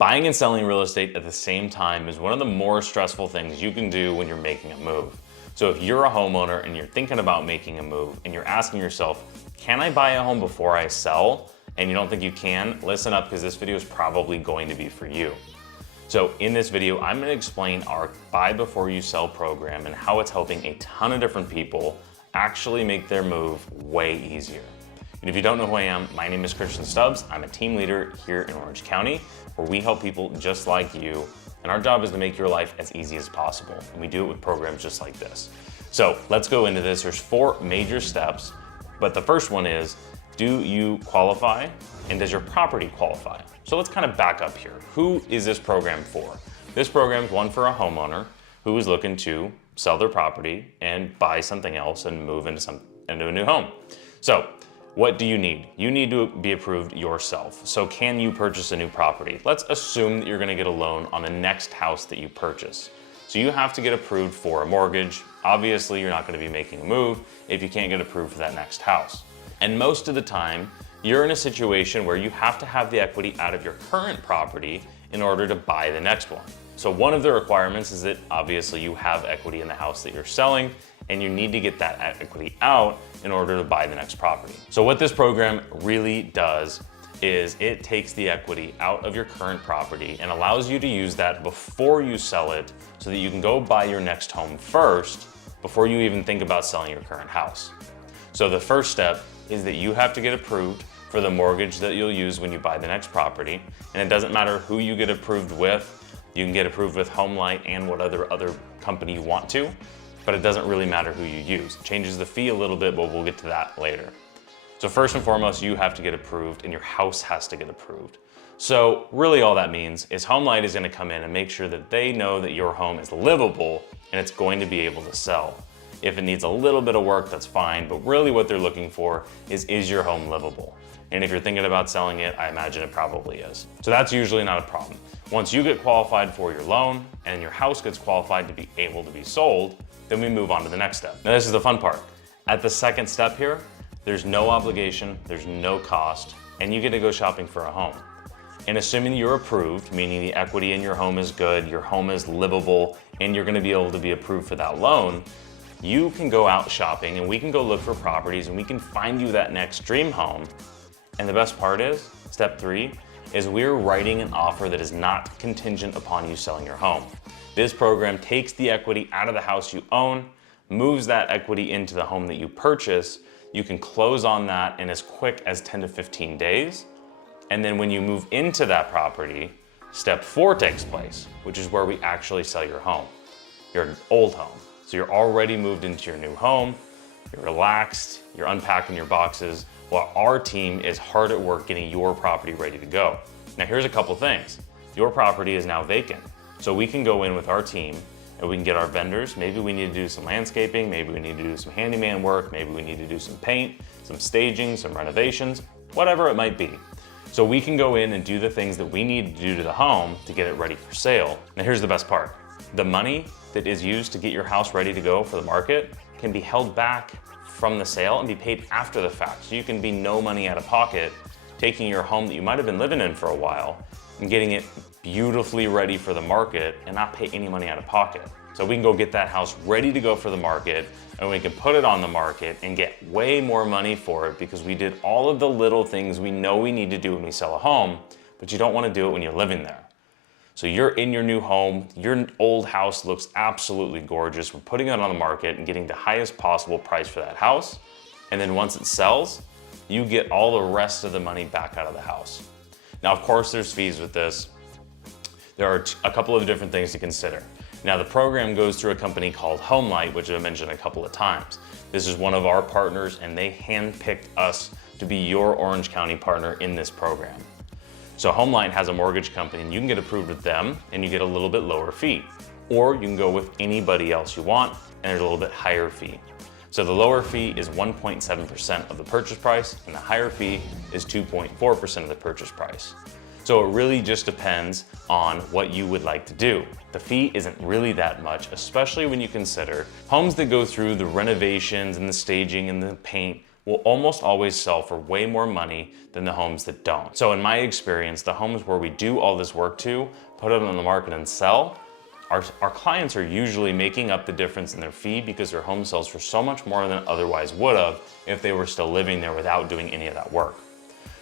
Buying and selling real estate at the same time is one of the more stressful things you can do when you're making a move. So if you're a homeowner and you're thinking about making a move and you're asking yourself, can I buy a home before I sell? And you don't think you can, listen up because this video is probably going to be for you. So in this video, I'm going to explain our Buy Before You Sell program and how it's helping a ton of different people actually make their move way easier. And if you don't know who I am, my name is Stubbs. I'm a team leader here in Orange County, where we help people just like you. And our job is to make your life as easy as possible. And we do it with programs just like this. So let's go into this. There's 4 major steps, but the first one is, do you qualify? And does your property qualify? So let's kind of back up here. Who is this program for? This program is one for a homeowner who is looking to sell their property and buy something else and move into a new home. So what do you need? You need to be approved yourself. So can you purchase a new property? Let's assume that you're gonna get a loan on the next house that you purchase. So you have to get approved for a mortgage. Obviously, you're not gonna be making a move if you can't get approved for that next house. And most of the time, you're in a situation where you have to have the equity out of your current property in order to buy the next one. So one of the requirements is that obviously you have equity in the house that you're selling, and you need to get that equity out in order to buy the next property. So what this program really does is it takes the equity out of your current property and allows you to use that before you sell it so that you can go buy your next home first before you even think about selling your current house. So the first step is that you have to get approved for the mortgage that you'll use when you buy the next property. And it doesn't matter who you get approved with. You can get approved with HomeLight and what other company you want to, but it doesn't really matter who you use. It changes the fee a little bit, but we'll get to that later. So first and foremost, you have to get approved and your house has to get approved. So really all that means is HomeLight is gonna come in and make sure that they know that your home is livable and it's going to be able to sell. If it needs a little bit of work, that's fine, but really what they're looking for is your home livable? And if you're thinking about selling it, I imagine it probably is. So that's usually not a problem. Once you get qualified for your loan and your house gets qualified to be able to be sold, then we move on to the next step. Now this is the fun part. At the second step here, there's no obligation, there's no cost, and you get to go shopping for a home. And assuming you're approved, meaning the equity in your home is good, your home is livable, and you're gonna be able to be approved for that loan, you can go out shopping and we can go look for properties and we can find you that next dream home. And the best part is, step 3, is we're writing an offer that is not contingent upon you selling your home. This program takes the equity out of the house you own, moves that equity into the home that you purchase. You can close on that in as quick as 10 to 15 days. And then when you move into that property, step 4 takes place, which is where we actually sell your home, your old home. So you're already moved into your new home, you're relaxed, you're unpacking your boxes, while our team is hard at work getting your property ready to go. Now here's a couple things. Your property is now vacant. So we can go in with our team and we can get our vendors. Maybe we need to do some landscaping, maybe we need to do some handyman work, maybe we need to do some paint, some staging, some renovations, whatever it might be. So we can go in and do the things that we need to do to the home to get it ready for sale. Now here's the best part. The money that is used to get your house ready to go for the market can be held back from the sale and be paid after the fact. So you can be no money out of pocket, taking your home that you might have been living in for a while and getting it beautifully ready for the market and not pay any money out of pocket. So we can go get that house ready to go for the market and we can put it on the market and get way more money for it because we did all of the little things we know we need to do when we sell a home, but you don't want to do it when you're living there. So you're in your new home, your old house looks absolutely gorgeous. We're putting it on the market and getting the highest possible price for that house. And then once it sells, you get all the rest of the money back out of the house. Now, of course, there's fees with this. There are a couple of different things to consider. Now, the program goes through a company called HomeLight, which I mentioned a couple of times. This is one of our partners and they handpicked us to be your Orange County partner in this program. So HomeLight has a mortgage company and you can get approved with them and you get a little bit lower fee. Or you can go with anybody else you want and there's a little bit higher fee. So the lower fee is 1.7% of the purchase price and the higher fee is 2.4% of the purchase price. So it really just depends on what you would like to do. The fee isn't really that much, especially when you consider homes that go through the renovations and the staging and the paint will almost always sell for way more money than the homes that don't. So in my experience, the homes where we do all this work to, put it on the market and sell, our clients are usually making up the difference in their fee because their home sells for so much more than otherwise would have if they were still living there without doing any of that work.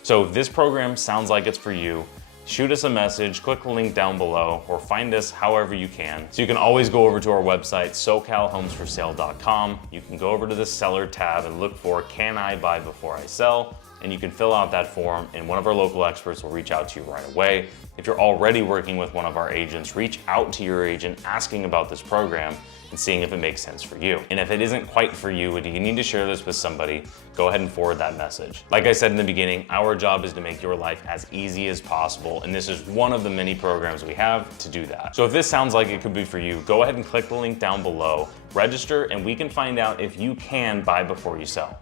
So if this program sounds like it's for you, shoot us a message, click the link down below, or find us however you can. So you can always go over to our website, socalhomesforsale.com. You can go over to the seller tab and look for Can I Buy Before I Sell? And you can fill out that form and one of our local experts will reach out to you right away. If you're already working with one of our agents, reach out to your agent asking about this program and seeing if it makes sense for you. And if it isn't quite for you and you need to share this with somebody, go ahead and forward that message. Like I said in the beginning, our job is to make your life as easy as possible, and this is one of the many programs we have to do that. So if this sounds like it could be for you, go ahead and click the link down below, register, and we can find out if you can buy before you sell.